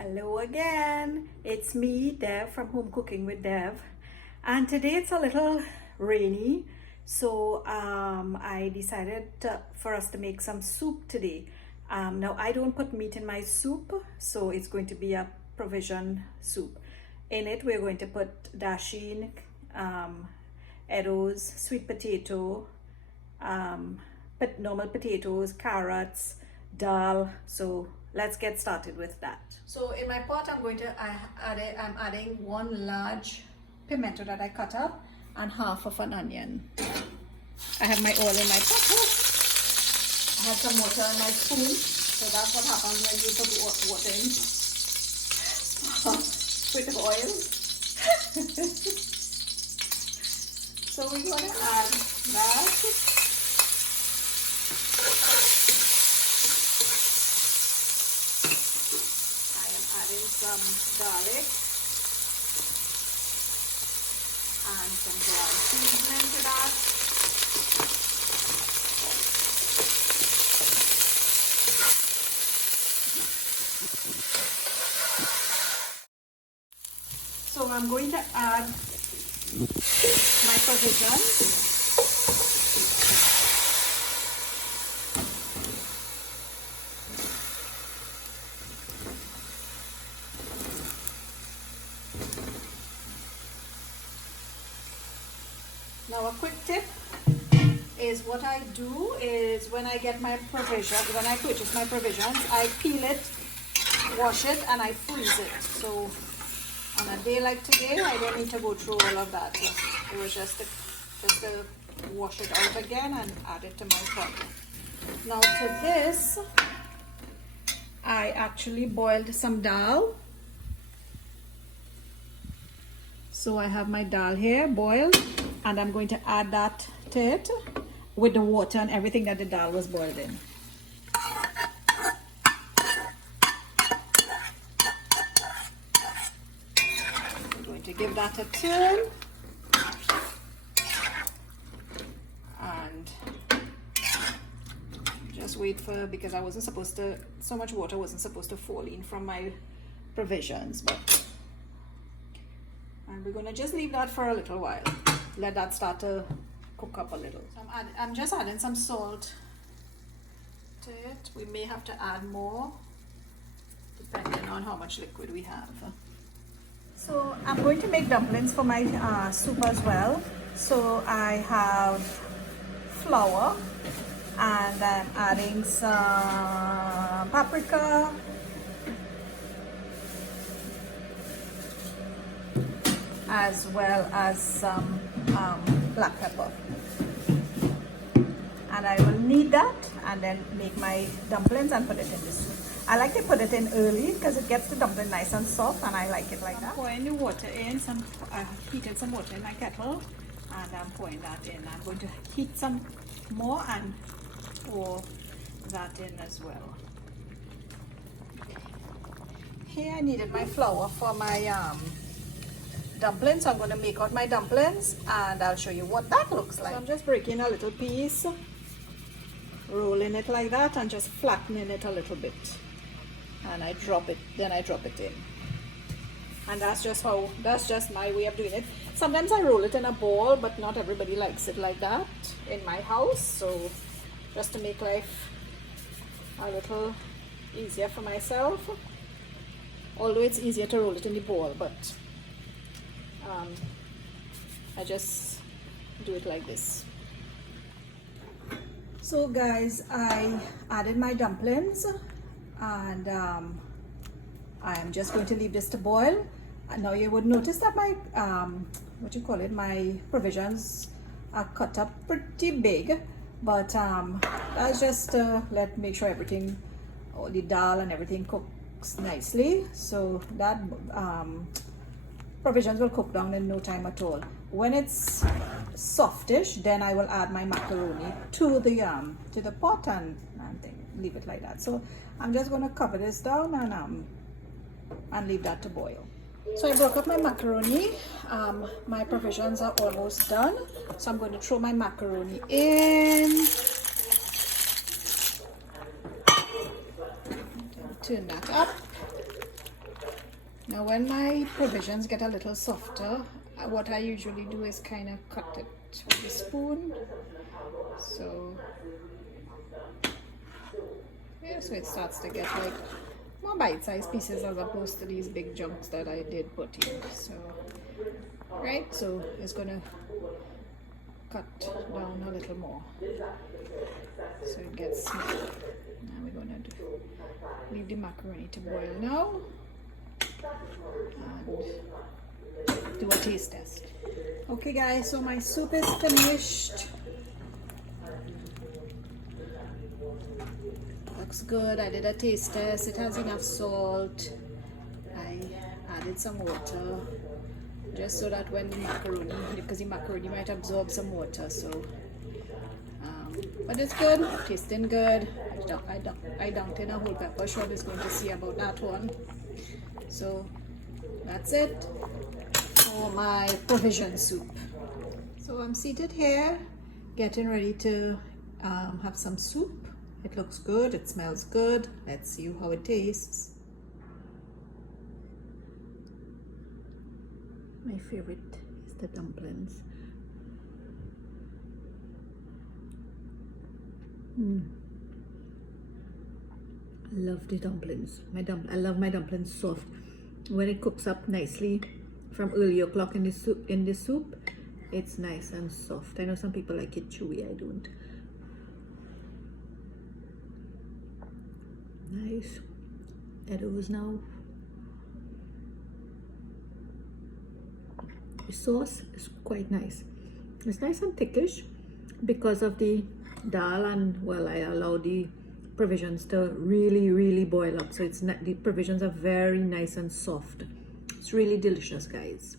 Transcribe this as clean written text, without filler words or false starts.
Hello again, it's me, Dev from Home Cooking with Dev, and today it's a little rainy, so I decided for us to make some soup today. Now I don't put meat in my soup, so it's going to be a provision soup. In it we're going to put dasheen, eddos, sweet potato, normal potatoes, carrots, dal. So let's get started with that. So in my pot I'm adding one large pimento that I cut up and half of an onion. I have my oil in my pot. I have some water in my spoon. So that's what happens when you put water in with oil. So we're going to add that. Some garlic and some dry seasoning to that. So I'm going to add my provisions. Now a quick tip is what I do is when I get my provision, when I purchase my provisions, I peel it, wash it, and I freeze it. So on a day like today, I don't need to go through all of that. It was just to wash it out again and add it to my pot. Now to this, I actually boiled some dal. So I have my dal here boiled, and I'm going to add that to it with the water and everything that the dal was boiled in. I'm going to give that a turn and just wait because I wasn't supposed to, so much water wasn't supposed to fall in from my provisions, and we're going to just leave that for a little while. Let that start to cook up a little. So I'm just adding some salt to it. We may have to add more depending on how much liquid we have. So I'm going to make dumplings for my soup as well. So I have flour and I'm adding some paprika, as well as some black pepper, and I will knead that and then make my dumplings and put it in the soup. I like to put it in early because it gets the dumpling nice and soft, and I like it like that. I'm pouring the water in. I heated some water in my kettle and I'm pouring that in. I'm going to heat some more and pour that in as well. Here I needed my flour for my dumplings, so I'm going to make out my dumplings and I'll show you what that looks like. So I'm just breaking a little piece, rolling it like that and just flattening it a little bit, and I drop it, then I drop it in, and that's just my way of doing it. Sometimes I roll it in a ball, but not everybody likes it like that in my house, so just to make life a little easier for myself, although it's easier to roll it in the ball, but I just do it like this. So guys, I added my dumplings and I am just going to leave this to boil. And now you would notice that my my provisions are cut up pretty big, but that's just make sure everything, all the dal and everything cooks nicely, so that provisions will cook down in no time at all. When it's softish, then I will add my macaroni to the pot and leave it like that. So I'm just going to cover this down and leave that to boil. So I broke up my macaroni. My provisions are almost done, so I'm going to throw my macaroni in. Turn that up. Now when my provisions get a little softer, what I usually do is kind of cut it with a spoon. So yeah, so it starts to get like more bite-sized pieces as opposed to these big chunks that I did put in. So right, so it's gonna cut down a little more so it gets small. Now we're gonna leave the macaroni to boil now and do a taste test. Okay guys, so my soup is finished. Looks good. I did a taste test. It has enough salt. I added some water just so that when the macaroni, because the macaroni might absorb some water, so but it's good, tasting good. I dunked in a whole pepper. Sean is going to see about that one. So that's it for my provision soup. So I'm seated here getting ready to have some soup. It looks good, it smells good. Let's see how it tastes. My favorite is the dumplings. I love the dumplings. I love my dumplings soft. When it cooks up nicely from early o'clock in the soup, it's nice and soft. I know some people like it chewy, I don't. Nice. Edibles now. The sauce is quite nice. It's nice and thickish because of the dal, and well, I allow the provisions to really boil up, so it's not, the provisions are very nice and soft. It's really delicious, guys.